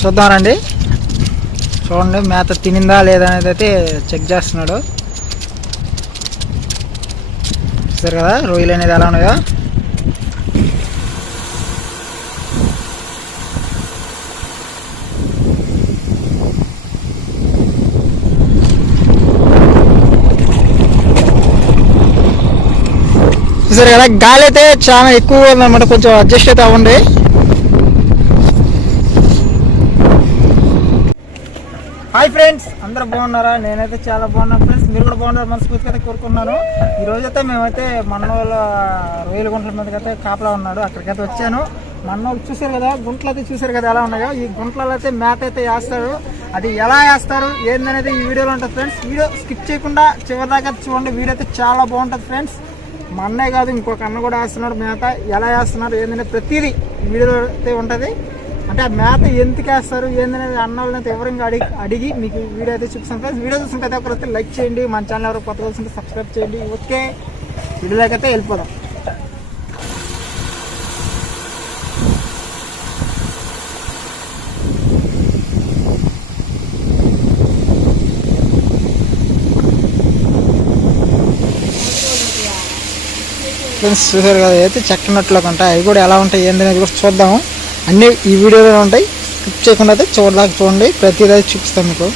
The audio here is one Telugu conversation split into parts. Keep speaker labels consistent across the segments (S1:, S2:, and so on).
S1: చూద్దామండి చూడండి మేత తినిందా లేదా అనేది అయితే చెక్ చేస్తున్నాడు. చూసారు కదా రొయ్యలు అనేది ఎలా ఉన్నాయో. చూసారు కదా గాలి అయితే చాలా ఎక్కువ ఉందన్నమాట కొంచెం అడ్జస్ట్ అయితే అవ్వండి. హాయ్ ఫ్రెండ్స్ అందరూ బాగున్నారా? నేనైతే చాలా బాగున్నాను ఫ్రెండ్స్ మీరు కూడా బాగున్నారు మనస్ఫూర్తిగా అయితే కోరుకున్నాను ఈ రోజైతే మేమైతే మన్నోళ్ళ రొయ్యల గుంటల మీదకి అయితే కాపలా ఉన్నాడు. అక్కడికైతే వచ్చాను. మన్నోళ్ళు చూసారు కదా గుంటలు అయితే చూసారు కదా ఎలా ఉన్నాయో. ఈ గుంటలలో అయితే మేత అయితే వేస్తారు. అది ఎలా వేస్తారు ఏందనేది ఈ వీడియోలో ఉంటుంది ఫ్రెండ్స్. వీడియో స్కిప్ చేయకుండా చివరి దాకా చూడండి. వీడియో అయితే చాలా బాగుంటుంది ఫ్రెండ్స్. మా అన్నయ్య కాదు ఇంకొక అన్న కూడా వేస్తున్నాడు. మేత ఎలా వేస్తున్నారు ఏంటంటే ప్రతిదీ వీడియోలో అయితే ఉంటుంది. అంటే ఆ మేత ఎందుకు వేస్తారు ఏందనేది అన్న వాళ్ళని అయితే వివరంగా అడిగి అడిగి మీకు వీడియో అయితే చూపిస్తాను ఫ్రెండ్స్. వీడియో చూసిన ప్రతి ఒక్కరు అయితే లైక్ చేయండి మన ఛానల్ ఎవరు కొత్తగా వస్తుంటే సబ్స్క్రైబ్ చేయండి. ఓకే వీడియోలోకి అయితే వెళ్ళిపోదాం. ఫ్రెండ్స్ చూసారు కదా అయితే చెక్కనట్లు ఉంటాయి అవి కూడా ఎలా ఉంటాయి ఏంటనేది కూడా చూద్దాము. అన్నీ ఈ వీడియోలో ఉంటాయి. స్కిప్ చేయకుండా అయితే చూడలేక చూడండి. ప్రతిదీ అయితే చూపిస్తాం మీకు.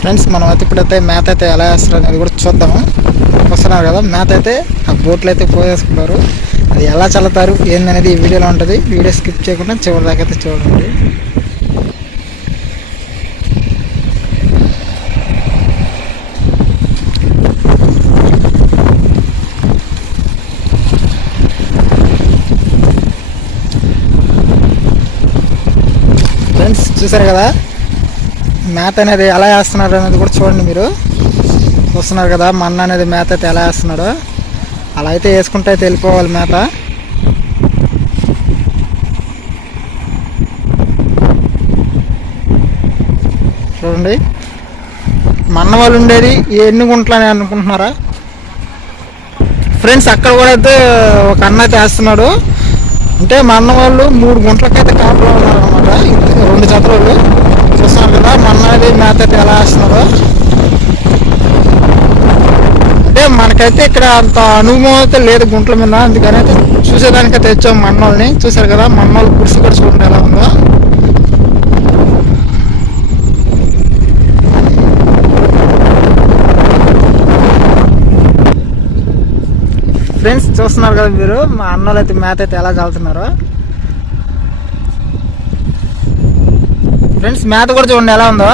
S1: ఫ్రెండ్స్ మనం అయితే ఇప్పుడైతే మేత అయితే ఎలా వేస్తారు అనేది కూడా చూద్దాము. వస్తున్నారు కదా మేత అయితే బోట్లు అయితే పోసేసుకున్నారు అది ఎలా చల్లుతారు ఏందనేది ఈ వీడియోలో ఉంటుంది. వీడియో స్కిప్ చేయకుండా చివరి దాకా అయితే చూడండి. ఫ్రెండ్స్ చూసారు కదా? మేత అనేది ఎలా వేస్తున్నారు అనేది కూడా చూడండి మీరు. చూస్తున్నారు కదా మన్న అనేది మేత అయితే ఎలా వేస్తున్నాడో. అలా అయితే వేసుకుంటే అయితే వెళ్ళిపోవాలి మేత. చూడండి. మన్న వాళ్ళు ఉండేది ఎన్ని గుంటలని అనుకుంటున్నారా? ఫ్రెండ్స్ అక్కడ కూడా అయితే ఒక అన్న అయితే వేస్తున్నాడు అంటే మా అన్న వాళ్ళు మూడు గుంటలకైతే కాపులో ఉన్నారు అనమాట రెండు జతలు. చూస్తున్నారు కదా మా అన్నది మేత అయితే ఎలా వేస్తున్నారో. అంటే మనకైతే ఇక్కడ అంత అనుభవం అయితే లేదు గుంట్ల మీద. అందుకని అయితే చూసేదానికైతే తెచ్చాం మన్నోళ్ళని చూసారు కదా మన్నోళ్ళు కుర్చీ కూడా చూడండి ఎలా ఉందో. ఫ్రెండ్స్ చూస్తున్నారు కదా మీరు మా అన్నోళ్ళు అయితే మేత అయితే ఎలా చల్లుతున్నారో ఫ్రెండ్స్ మేత కూడా చూడండి ఎలా ఉందో.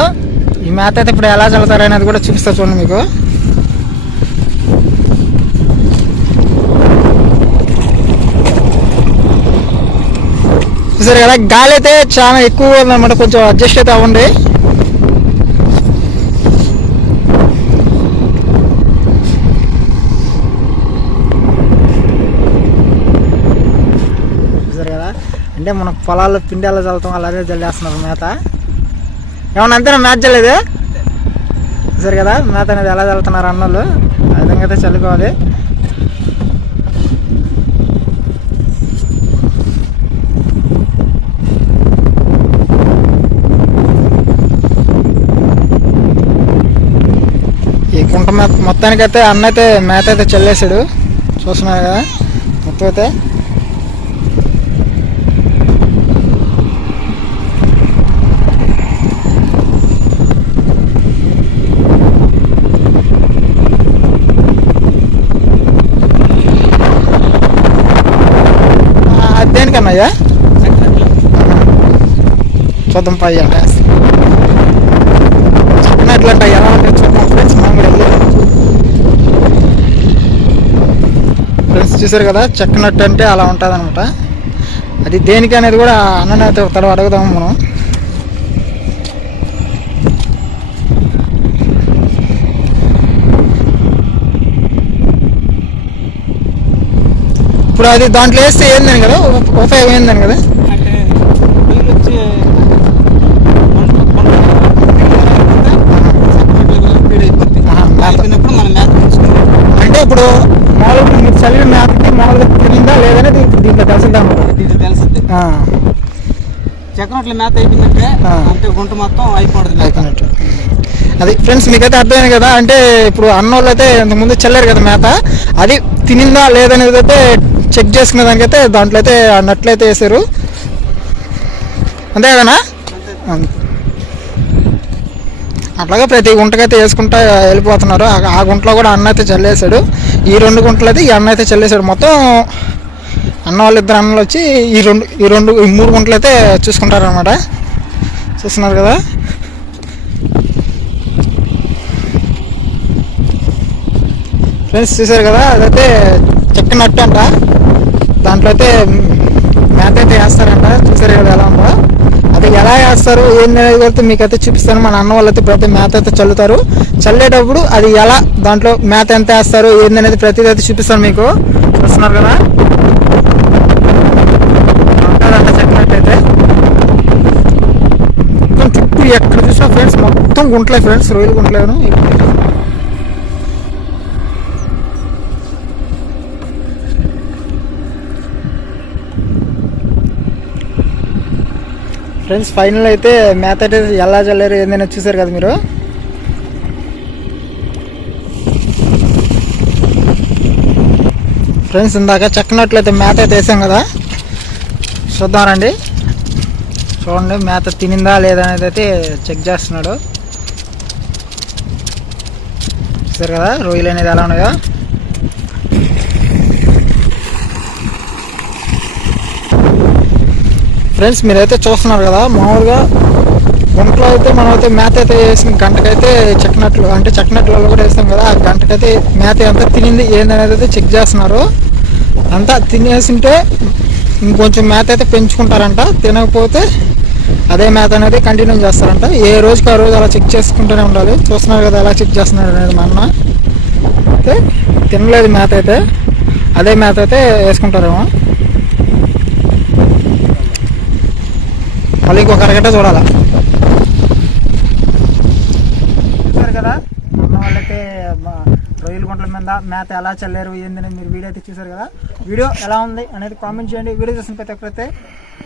S1: ఈ మేత అయితే ఇప్పుడు ఎలా చల్లుతారు అనేది కూడా చూపిస్తా చూడండి మీకు. చూసారు కదా గాలి అయితే చాలా ఎక్కువ ఉందన్నమాట కొంచెం అడ్జస్ట్ అయితే అవ్వండి. చూసారు కదా? అంటే మన పొలాల్లో పిండి ఎలా చల్లుతాం అలాగే జల్లేస్తున్నారు మేత. ఏమన్నా అంతేనా? మ్యాచ్ చల్లేదు? చూసారు కదా? మేత అనేది ఎలా చల్లుతున్నారు అన్నోళ్ళు? ఆ విధంగా అయితే చల్లుకోవాలి. పంట మొత్తానికైతే అన్న అయితే మేత అయితే చల్లేసాడు చూస్తున్నారు కదా మొత్తం అయితే ఆ, చూద్దాం పై అంటే. చెప్పినట్లంటే ఎలా ఉంటుంది చూద్దాం ఫ్రెండ్స్ మనం కూడా వెళ్ళి ఫ్రెండ్స్ చూసారు కదా చెక్కనట్టు అంటే అలా ఉంటుంది అనమాట అది దేనికి అనేది కూడా అయితే ఒకసారి అడుగుదాము మనం. ఇప్పుడు అది దాంట్లో వేస్తే ఏందని కదా ఉపయోగం ఏందని కదా?
S2: అంటే
S1: ఇప్పుడు మామూలుగా మీరు చల్లిన మేతకి మామూలుగా తినిందా లేదనేది దీంట్లో తెలుసుద్దాం
S2: దీంట్లో తెలుస్తుంది చక్రవట్ల మేత అయిపోయిందంటే. అంటే గుంట మొత్తం అయిపోతుంది
S1: అయిపోయినట్టు. అది ఫ్రెండ్స్ మీకైతే అర్థమైంది కదా అంటే ఇప్పుడు అన్నోళ్ళు అయితే ఇంతకుముందు చల్లారు కదా మేత అది తినిందా లేదనేది అయితే చెక్ చేసుకునే దానికైతే దాంట్లో అయితే ఆ నట్లు అయితే వేసారు. అంతే కదనా. అట్లాగే ప్రతి గుంటకైతే వేసుకుంటా వెళ్ళిపోతున్నారు. ఆ- గుంటలో కూడా అన్న అయితే చల్లేశాడు. ఈ రెండు గుంటలు అయితే ఈ అన్న అయితే చల్లేశాడు. మొత్తం అన్న వాళ్ళు ఇద్దరు అన్నలు వచ్చి ఈ రెండు ఈ రెండు ఈ మూడు గుంటలు అయితే చూసుకుంటారనమాట చూస్తున్నారు కదా? ఫ్రెండ్స్ చూసారు కదా? అదైతే చెక్క నట్టు అంట. దాంట్లో అయితే మేత అయితే వేస్తారంట. చూసారు కదా ఎలా ఉందో? అది ఎలా వేస్తారు ఏంది అనేది కూడా మీకైతే చూపిస్తాను. మన అన్న వాళ్ళు అయితే ప్రతి మేత అయితే చల్లుతారు. చల్లేటప్పుడు అది ఎలా దాంట్లో మేత ఎంత వేస్తారు ఏంది అనేది ప్రతిదీ అయితే చూపిస్తాను మీకు. చూస్తున్నారు కదా? ఉంటుందంట చెప్పినట్టయితే మొత్తం చుట్టూ ఎక్కడ చూసినా ఫ్రెండ్స్ మొత్తం గుంటలే ఫ్రెండ్స్ రొయ్యలు గుంటలేను. ఫ్రెండ్స్ ఫైనల్ అయితే మేత అయితే ఎలా చల్లారు ఏదైనా చూసారు కదా మీరు? ఫ్రెండ్స్ ఇందాక చక్కనట్లయితే మేత అయితే వేసాం కదా. చూద్దామండి చూడండి మేత తినిందా లేదా అనేది అయితే చెక్ చేస్తున్నాడు. చూసారు కదా రొయ్యలు అనేది ఎలా ఉన్నాయో. ఫ్రెండ్స్ మీరైతే చూస్తున్నారు కదా మామూలుగా గుంట్లో అయితే మనం అయితే మేత అయితే వేసిన గంటకైతే చెక్కినట్లు అంటే చెక్కినట్లలో కూడా వేస్తాం కదా ఆ గంటకైతే మేత ఎంత తినింది. ఏందనేది అయితే చెక్ చేస్తున్నారు. అంతా తినేసింటే ఇంకొంచెం మేత అయితే పెంచుకుంటారంట. తినకపోతే అదే మేత అనేది కంటిన్యూ చేస్తారంట. ఏ రోజుకి ఆ రోజు అలా చెక్ చేసుకుంటూనే ఉండాలి. చూస్తున్నారు కదా అలా చెక్ చేస్తున్నారు అనేది మా అన్న. అయితే తినలేదు మేత అయితే. అదే మేత అయితే వేసుకుంటారేమో. మళ్ళీ ఇంకొక అరగంట చూడాలా? చూసారు కదా? అమ్మ వాళ్ళైతే రొయ్యల గుంటల మీద మేత ఎలా చల్లారు ఏందని మీరు వీడియో అయితే చూసారు కదా? వీడియో ఎలా ఉంది అనేది కామెంట్ చేయండి. వీడియో చూసిన ప్రతి ఒక్కరైతే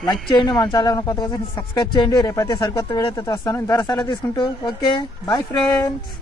S1: లైక్ చేయండి. మన ఛానల్ కొత్త కోసం సబ్స్క్రైబ్ చేయండి. రేపైతే సరికొత్త వీడియో అయితే వస్తాను. ఇంతవరకు సెలవు తీసుకుంటూ ఓకే బాయ్ ఫ్రెండ్స్